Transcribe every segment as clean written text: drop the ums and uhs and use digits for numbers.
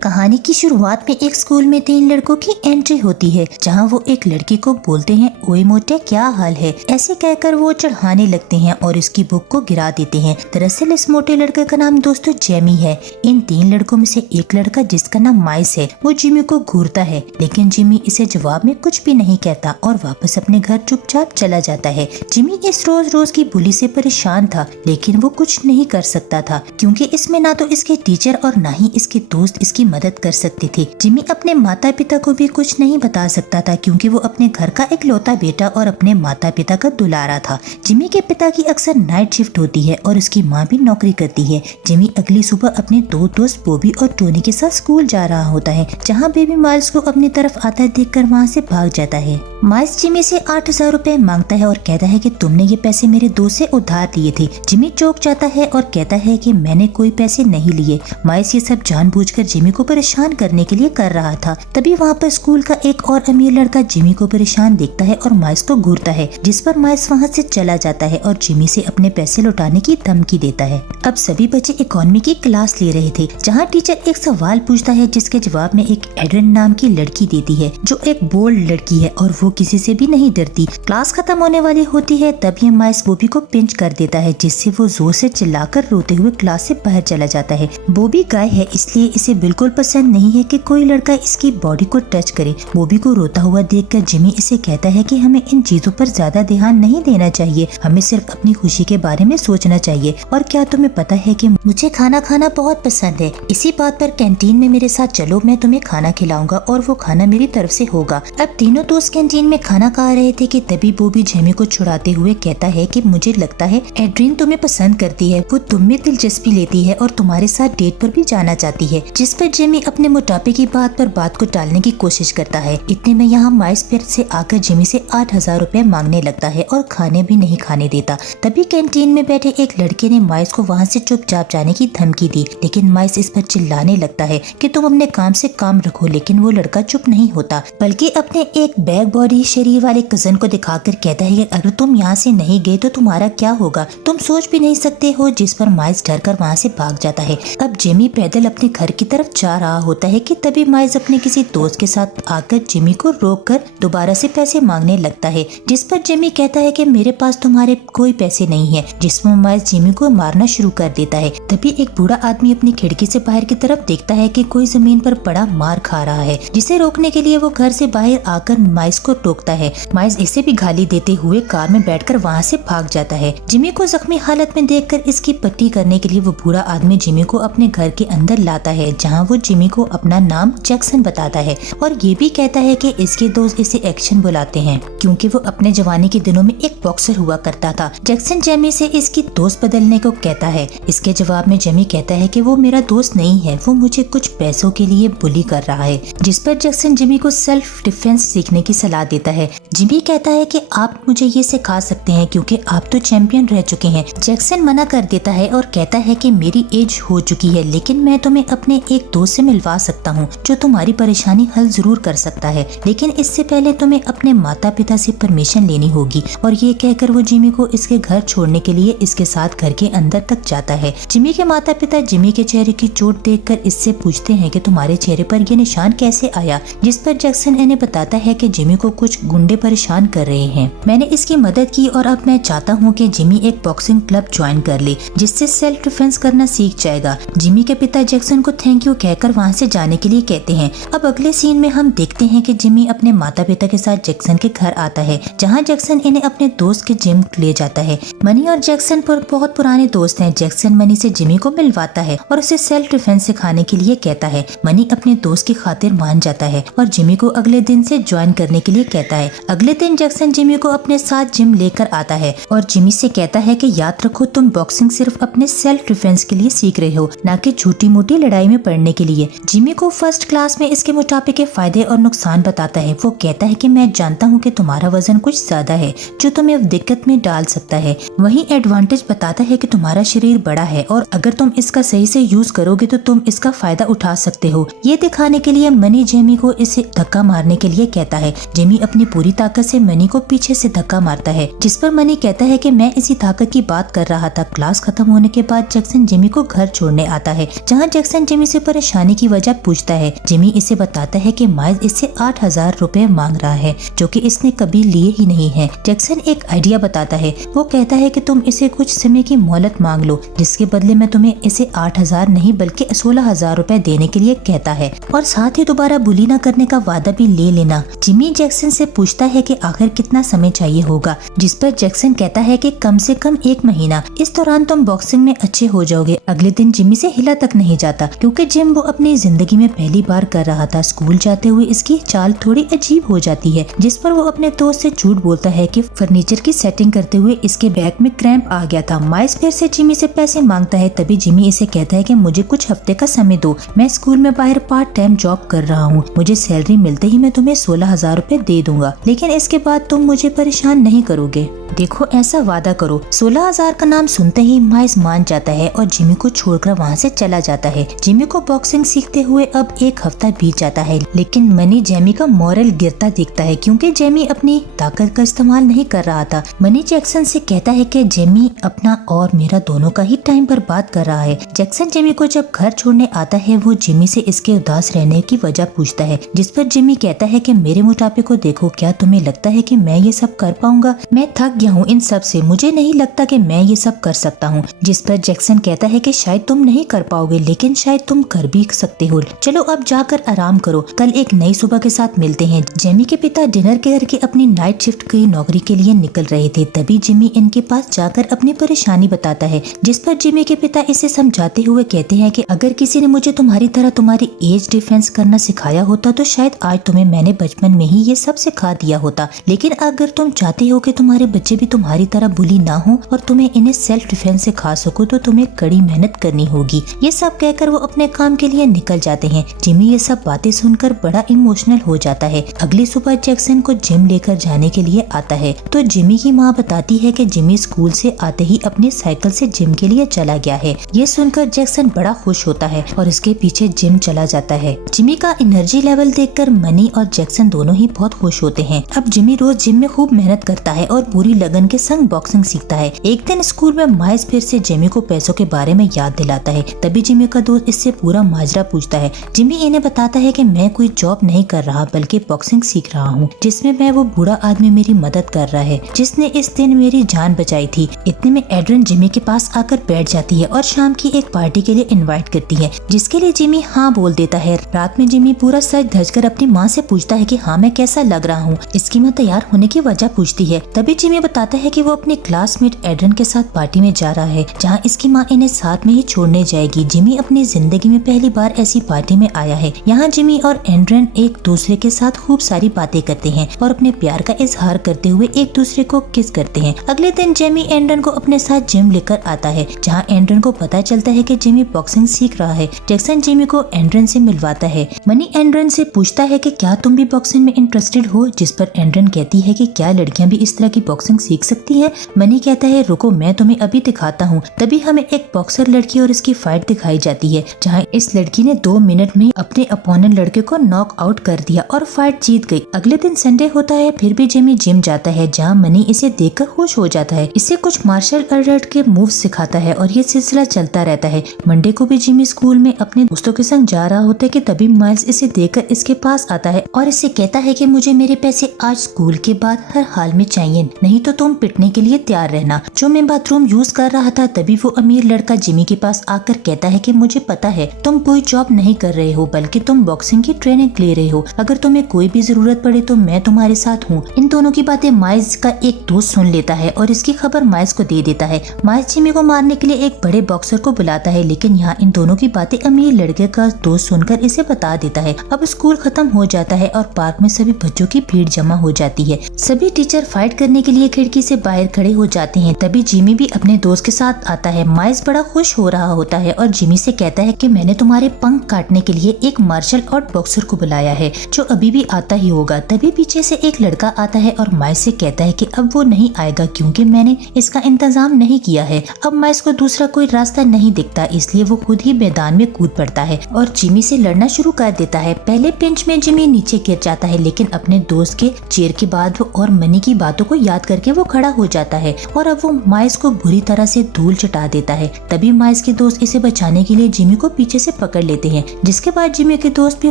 कहानी की शुरुआत में एक स्कूल में 3 लड़कों की एंट्री होती है, जहां वो एक लड़की को बोलते हैं, ओए मोटे क्या हाल है। ऐसे कहकर वो चढ़ाने लगते हैं और इसकी बुक को गिरा देते हैं। दरअसल इस मोटे लड़के का नाम दोस्तों जेमी है। इन 3 लड़कों में से एक लड़का जिसका नाम माइस है, वो जिमी को घूरता है, लेकिन जिमी इसे जवाब में कुछ भी नहीं कहता और वापस अपने घर चुपचाप चला जाता है। जिमी इस रोज रोज की बुली से परेशान था, लेकिन वो कुछ नहीं कर सकता था, क्योंकि इसमें ना तो इसके टीचर और ना ही इसके दोस्त इसकी मदद कर सकते थे। जिमी अपने माता पिता को भी कुछ नहीं बता सकता था, क्योंकि वो अपने घर का इकलौता बेटा और अपने माता पिता का दुलारा था। जिमी के पिता की अक्सर नाइट शिफ्ट होती है और उसकी माँ भी नौकरी करती है। जिमी अगली सुबह अपने 2 दोस्त बॉबी और टोनी के साथ स्कूल जा रहा होता है, जहाँ बेबी माइल्स को अपनी तरफ आता देखकर वहाँ से भाग जाता है। माइल्स जिमी से 8000 रुपए मांगता है और कहता है कि तुमने ये पैसे मेरे दोस्त से उधार लिए थे। जिमी चौंक जाता है और कहता है कि मैंने कोई पैसे नहीं लिए। माइल्स ये सब जानबूझकर जिमी को परेशान करने के लिए कर रहा था। तभी वहाँ पर स्कूल का एक और अमीर लड़का जिमी को परेशान देखता है और माइल्स को घूरता है, जिस पर माइल्स वहाँ से चला जाता है और जिमी से अपने पैसे लौटाने की धमकी देता है। अब सभी बच्चे इकोनॉमी की क्लास ले रहे थे, जहाँ टीचर एक सवाल पूछता है, जिसके जवाब में एक एड्रिन नाम की लड़की देती है, जो एक बोल्ड लड़की है और वो किसी से भी नहीं डरती। क्लास खत्म होने वाली होती है, तभी माइल्स बॉबी को पिंच कर देता है, जिससे वो जोर से चिल्लाकर रोते हुए क्लास से बाहर चला जाता है। बॉबी गाय है, इसलिए इसे बिल्कुल पसंद नहीं है कि कोई लड़का इसकी बॉडी को टच करे। बॉबी को रोता हुआ देखकर जिमी इसे कहता है कि हमें इन चीजों पर ज्यादा ध्यान नहीं देना चाहिए, हमें सिर्फ अपनी खुशी के बारे में सोचना चाहिए। और क्या तुम्हें पता है कि मुझे खाना खाना बहुत पसंद है, इसी बात पर कैंटीन में मेरे साथ चलो, मैं तुम्हें खाना खिलाऊंगा और वो खाना मेरी तरफ से होगा। अब तीनों दोस्त कैंटीन में खाना खा रहे थे कि तभी बॉबी जिमी को छुड़ाते हुए कहता है कि मुझे लगता है एड्रिन तुम्हें पसंद करती है, वो तुम में दिलचस्पी लेती है और तुम्हारे साथ डेट पर भी जाना चाहती है। जिस पर जिमी अपने मोटापे की बात पर बात को टालने की कोशिश करता है। इतने में यहाँ माइल्स फिर से आकर जिमी से 8000 रुपए मांगने लगता है और खाने भी नहीं खाने देता। तभी कैंटीन में बैठे एक लड़के ने माइल्स को वहाँ से चुपचाप जाने की धमकी दी, लेकिन माइल्स इस पर चिल्लाने लगता है कि तुम अपने काम से काम रखो, लेकिन वो लड़का चुप नहीं होता, बल्कि अपने एक बैग बॉडी शरीर वाले कजन को दिखाकर कहता है कि अगर तुम यहाँ से नहीं गए तो तुम्हारा क्या होगा, तुम सोच भी नहीं सकते हो। जिस पर माइल्स डरकर वहाँ से भाग जाता है। अब जिमी पैदल अपने घर की तरफ जा रहा होता है कि तभी माइल्स अपने किसी दोस्त के साथ आकर जिमी को रोककर दोबारा से पैसे मांगने लगता है, जिस पर जिमी कहता है कि मेरे पास तुम्हारे कोई पैसे नहीं है, जिसमें माइल्स जिमी को मारना शुरू कर देता है। तभी एक बूढ़ा आदमी अपनी खिड़की से बाहर की तरफ देखता है कि कोई जमीन पर पड़ा मार खा रहा है, जिसे रोकने के लिए वो घर से बाहर आकर माइल्स को टोकता है। माइल्स इसे भी गाली देते हुए कार में बैठकर वहाँ से भाग जाता है। जिमी को जख्मी हालत में देखकर इसकी पट्टी करने के लिए वो बूढ़ा आदमी जिमी को अपने घर के अंदर लाता है, जहाँ वो जिमी को अपना नाम जैक्सन बताता है और ये भी कहता है कि इसके दोस्त इसे एक्शन बुलाते हैं, क्योंकि वो अपने जवानी के दिनों में एक बॉक्सर हुआ करता था। जैक्सन जेमी से इसकी दोस्त बदलने को कहता है। इसके जवाब में जेमी कहता है कि वो मेरा दोस्त नहीं है, वो मुझे कुछ पैसों के लिए बुली कर रहा है, जिस पर जैक्सन जिमी को सेल्फ डिफेंस सीखने की सलाह देता है। जिमी कहता है कि आप मुझे ये सिखा सकते हैं, क्योंकि आप तो चैंपियन रह चुके हैं। जैक्सन मना कर देता है और कहता है कि मेरी एज हो चुकी है, लेकिन मैं तुम्हें अपने एक दोस्त से मिलवा सकता हूँ, जो तुम्हारी परेशानी हल जरूर कर सकता है, लेकिन इससे पहले तुम्हें अपने माता पिता से परमिशन लेनी होगी। और ये कहकर वो जिमी को इसके घर छोड़ने के लिए इसके साथ घर के अंदर तक जाता है। जिमी के माता पिता जिमी के चेहरे की चोट देखकर इससे पूछते हैं कि तुम्हारे चेहरे पर ये निशान कैसे आया, जिस पर जैक्सन इन्हें बताता है कि जिमी को कुछ गुंडे परेशान कर रहे हैं। मैंने इसकी मदद की और अब मैं चाहता हूँ कि जिमी एक बॉक्सिंग क्लब ज्वाइन कर ले, जिससे सेल्फ डिफेंस करना सीख जाएगा। जिमी के पिता जैक्सन को थैंक यू कहकर वहाँ से जाने के लिए कहते हैं। अब अगले सीन में हम देखते हैं कि जिमी अपने माता पिता के साथ जैक्सन के घर आता है, जहाँ जैक्सन इन्हें अपने दोस्त के जिम ले जाता है। मनी और जैक्सन पर बहुत पुराने दोस्त हैं। जैक्सन मनी से जिमी को मिलवाता है और उसे सेल्फ डिफेंस सिखाने के लिए कहता है। मनी अपने दोस्त की खातिर मान जाता है और जिमी को अगले दिन से ज्वाइन करने के लिए कहता है। अगले दिन जैक्सन जिमी को अपने साथ जिम लेकर आता है और जिमी से कहता है कि याद रखो, तुम बॉक्सिंग सिर्फ अपने सेल्फ डिफेंस के लिए सीख रहे हो, ना कि छोटी मोटी लड़ाई में पड़ने के लिए। जिमी को फर्स्ट क्लास में इसके मोटापे के फायदे और नुकसान बताता है। वो कहता है कि मैं जानता हूँ कि तुम्हारा वजन कुछ ज्यादा है, जो तुम्हें दिक्कत में डाल सकता है। वहीं एडवांटेज बताता है कि तुम्हारा शरीर बड़ा है और अगर तुम इसका सही से यूज करोगे तो तुम इसका फायदा उठा सकते हो। ये दिखाने के लिए मनी जिमी को इसे धक्का मारने के लिए कहता है। जिमी अपनी पूरी ताकत से मनी को पीछे से धक्का मारता है, जिस पर मनी कहता है कि मैं इसी ताकत की बात कर रहा था। क्लास खत्म होने के बाद जैक्सन जिमी को घर छोड़ने आता है, जहाँ जैक्सन जिमी से परेशान परेशानी की वजह पूछता है। जिमी इसे बताता है कि माइल्स इससे 8,000 रुपए मांग रहा है जो कि इसने कभी लिए ही नहीं है। जैक्सन एक आइडिया बताता है। वो कहता है कि तुम इसे कुछ समय की मोहलत मांग लो, जिसके बदले में तुम्हें इसे 8,000 नहीं बल्कि 16,000 रुपए देने के लिए कहता है और साथ ही दोबारा बुली न करने का वादा भी ले लेना। जिमी जैक्सन से पूछता है कि आखिर कितना समय चाहिए होगा, जिस पर जैक्सन कहता है कि कम से कम 1 महीना। इस दौरान तुम बॉक्सिंग में अच्छे हो जाओगे। अगले दिन जिमी से हिला तक नहीं जाता क्योंकि जिम वो अपनी जिंदगी में पहली बार कर रहा था। स्कूल जाते हुए इसकी चाल थोड़ी अजीब हो जाती है, जिस पर वो अपने दोस्त से झूठ बोलता है कि फर्नीचर की सेटिंग करते हुए इसके बैक में क्रैम्प आ गया था। माइल्स फिर से जिमी से पैसे मांगता है। तभी जिमी इसे कहता है कि मुझे कुछ हफ्ते का समय दो, मैं स्कूल में बाहर पार्ट टाइम जॉब कर रहा हूँ, मुझे सैलरी मिलते ही मैं तुम्हें 16,000 रुपए दे दूंगा, लेकिन इसके बाद तुम मुझे परेशान नहीं करोगे। देखो ऐसा वादा करो। 16,000 का नाम सुनते ही माइल्स मान जाता है और जिमी को छोड़कर वहाँ से चला जाता है। जिमी को बॉक्सिंग सीखते हुए अब 1 हफ्ता बीत जाता है, लेकिन मनी जेमी का मॉरल गिरता दिखता है क्योंकि जेमी अपनी ताकत का इस्तेमाल नहीं कर रहा था। मनी जैक्सन से कहता है कि जेमी अपना और मेरा दोनों का ही टाइम बर्बाद कर रहा है। जैक्सन जेमी को जब घर छोड़ने आता है वो जिमी से इसके उदास रहने की वजह पूछता है, जिस पर जिमी कहता है कि मेरे मोटापे को देखो, क्या तुम्हें लगता है कि मैं ये सब कर पाऊंगा? मैं थक गया हूँ इन सब से, मुझे नहीं लगता कि मैं ये सब कर सकता हूँ। जिस पर जैक्सन कहता है कि शायद तुम नहीं कर पाओगे, लेकिन शायद तुम कर भी सकते हो। चलो अब जाकर आराम करो, कल एक नई सुबह के साथ मिलते हैं। जेमी के पिता डिनर करके अपनी नाइट शिफ्ट की नौकरी के लिए निकल रहे थे। तभी जिमी इनके पास जाकर अपनी परेशानी बताता है, जिस पर जिमी के पिता इसे समझाते हुए कहते हैं कि अगर किसी ने मुझे तुम्हारी तरह तुम्हारी एज डिफेंस करना सिखाया होता तो शायद आज तुम्हें मैंने बचपन में ही ये सब सिखा दिया होता, लेकिन अगर तुम चाहते हो कि तुम्हारे बच्चे भी तुम्हारी तरह बुली ना हो और तुम्हें इन्हें सेल्फ डिफेंस सिखा सको तो तुम्हें कड़ी मेहनत करनी होगी। ये सब कहकर वो अपने काम के लिए निकल जाते हैं। जिमी ये सब बातें सुनकर बड़ा इमोशनल हो जाता है। अगली सुबह जैक्सन को जिम लेकर जाने के लिए आता है तो जिमी की माँ बताती है कि जिमी स्कूल से आते ही अपनी साइकिल से जिम के लिए चला गया है। ये सुनकर जैक्सन बड़ा खुश होता है और इसके पीछे जिम चला जाता है। जिमी का एनर्जी लेवल देखकर मनी और जैक्सन दोनों ही बहुत खुश होते हैं। अब जिमी रोज जिम में खूब मेहनत करता है और पूरी लगन के संग बॉक्सिंग सीखता है। एक दिन स्कूल में माइल्स फिर से जिमी को पैसों के बारे में याद दिलाता है। तभी जिमी का दोस्त इससे पूरा माजरा पूछता है। जिमी इन्हें बताता है कि मैं कोई जॉब नहीं कर रहा बल्कि बॉक्सिंग सीख रहा हूँ, जिसमें मैं वो बूढ़ा आदमी मेरी मदद कर रहा है जिसने इस दिन मेरी जान बचाई थी। इतने में एड्रिन जिमी के पास आकर बैठ जाती है और शाम की एक पार्टी के लिए इनवाइट करती है, जिसके लिए जिमी हाँ बोल देता है। रात में जिमी पूरा सज धज कर अपनी माँ से पूछता है कि हाँ मैं कैसा लग रहा हूँ। इसकी माँ तैयार होने की वजह पूछती है। तभी जिमी बताता है कि वो अपने क्लासमेट एड्रिन के साथ पार्टी में जा रहा है जहाँ इसकी माँ इन्हें साथ में ही छोड़ने जाएगी। जिमी अपनी जिंदगी में पहली बार ऐसी पार्टी में आया है। यहाँ जिमी और एड्रिन एक दूसरे के साथ खूब सारी बातें करते हैं और अपने प्यार का इजहार करते हुए एक दूसरे को किस करते हैं। अगले दिन जिमी एड्रिन को अपने साथ जिम लेकर आता है जहाँ एड्रिन को पता चलता है कि जिमी बॉक्सिंग सीख रहा है। जैक्सन जिमी को एड्रिन से मिलवाता है। मनी एड्रिन से पूछता है कि क्या तुम भी बॉक्सिंग में इंटरेस्टेड हो, जिस पर एड्रिन कहती है कि क्या लड़कियां भी इस तरह की बॉक्सिंग सीख सकती हैं। मनी कहता है रुको मैं तुम्हें अभी दिखाता हूँ। तभी हमें एक बॉक्सर लड़की और इसकी फाइट दिखाई जाती है जहाँ इस लड़की ने 2 मिनट में अपने अपोनेंट लड़के को नॉक आउट कर दिया और फाइट जीत गई। अगले दिन संडे होता है, फिर भी जिमी जिम जाता है जहाँ मनी इसे देखकर खुश हो जाता है। इसे कुछ मार्शल आर्ट के मूव्स सिखाता है और ये सिलसिला चलता रहता है। मंडे को भी जिमी स्कूल में अपने दोस्तों के संग जा रहा होता है कि तभी माइल्स इसे देखकर इसके पास आता है और इसे कहता है कि मुझे मेरे पैसे आज स्कूल के बाद हर हाल में चाहिए, नहीं तो तुम पिटने के लिए तैयार रहना। जो मैं बाथरूम यूज कर रहा था तभी वो अमीर लड़का जिमी के पास आकर कहता है कि मुझे पता है तुम कोई जॉब नहीं कर रहे हो बल्कि तुम बॉक्सिंग की ट्रेनिंग ले रहे हो, अगर तुम्हें कोई भी जरूरत पड़े तो मैं तुम्हारे साथ हूँ। इन दोनों की बातें माइल्स का एक दोस्त सुन लेता है और इसकी खबर माइल्स को दे देता है। माइल्स जिमी को मारने के लिए एक बड़े बॉक्सर को बुलाता है, लेकिन यहाँ इन दोनों की बातें अमीर लड़के का दोस्त सुनकर इसे बता देता है। अब स्कूल खत्म हो जाता है और पार्क में सभी बच्चों की भीड़ जमा हो जाती है। सभी टीचर फाइट करने के लिए खिड़की से बाहर खड़े हो जाते हैं। तभी जिमी भी अपने दोस्त के साथ आता है। माइल्स बड़ा खुश हो रहा होता है और जिमी से कहता है कि मैंने तुम्हारे पंख काटने के लिए एक मार्शल आर्ट बॉक्सर को बुलाया है जो अभी भी आता ही होगा। तभी पीछे से एक लड़का आता है और माइल्स से कहता है कि अब वो नहीं आएगा क्योंकि मैंने इसका इंतजाम नहीं किया है। अब माइल्स को दूसरा कोई रास्ता नहीं दिखता, इसलिए वो खुद ही मैदान में कूद पड़ता है और जिमी से लड़ना शुरू कर देता है। पहले पिंच में जिमी नीचे गिर जाता है, लेकिन अपने दोस्त के चीर के बाद वो और मनी की बातों को याद करके वो खड़ा हो जाता है और अब वो माइल्स को बुरी तरह से धूल चटा देता है। तभी माइल्स के दोस्त इसे बचाने के लिए जिमी को पीछे से से पकड़ लेते हैं, जिसके बाद जिमी के दोस्त भी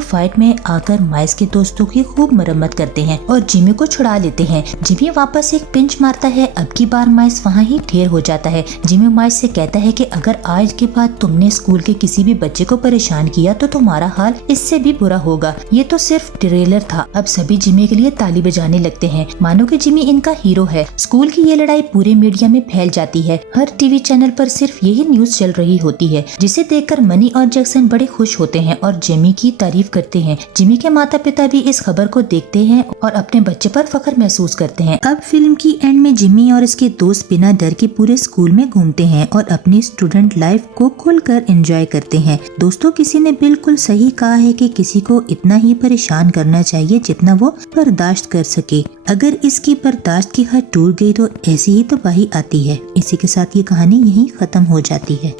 फाइट में आकर माइल्स के दोस्तों की खूब मरम्मत करते हैं और जिमी को छुड़ा लेते हैं। जिमी वापस एक पिंच मारता है, अब की बार माइल्स वहाँ ही ढेर हो जाता है। जिमी माइल्स से कहता है कि अगर आज के बाद तुमने स्कूल के किसी भी बच्चे को परेशान किया तो तुम्हारा हाल इससे भी बुरा होगा। ये तो सिर्फ ट्रेलर था। अब सभी जिमी के लिए ताली बजाने लगते हैं, मानो कि जिमी इनका हीरो है। स्कूल की ये लड़ाई पूरे मीडिया में फैल जाती है। हर टीवी चैनल पर सिर्फ यही न्यूज चल रही होती है, जिसे देखकर मनी और जैक्सन बड़े खुश होते हैं और जिमी की तारीफ करते हैं। जिमी के माता पिता भी इस खबर को देखते हैं और अपने बच्चे पर फख्र महसूस करते हैं। अब फिल्म की एंड में जिमी और इसके दोस्त बिना डर के पूरे स्कूल में घूमते हैं और अपनी स्टूडेंट लाइफ को खुलकर एंजॉय करते हैं। दोस्तों, किसी ने बिल्कुल सही कहा है कि किसी को इतना ही परेशान करना चाहिए जितना वो बर्दाश्त कर सके। अगर इसकी बर्दाश्त की हद टूट गई तो ऐसी ही तबाही आती है। इसी के साथ ये कहानी यहीं खत्म हो जाती है।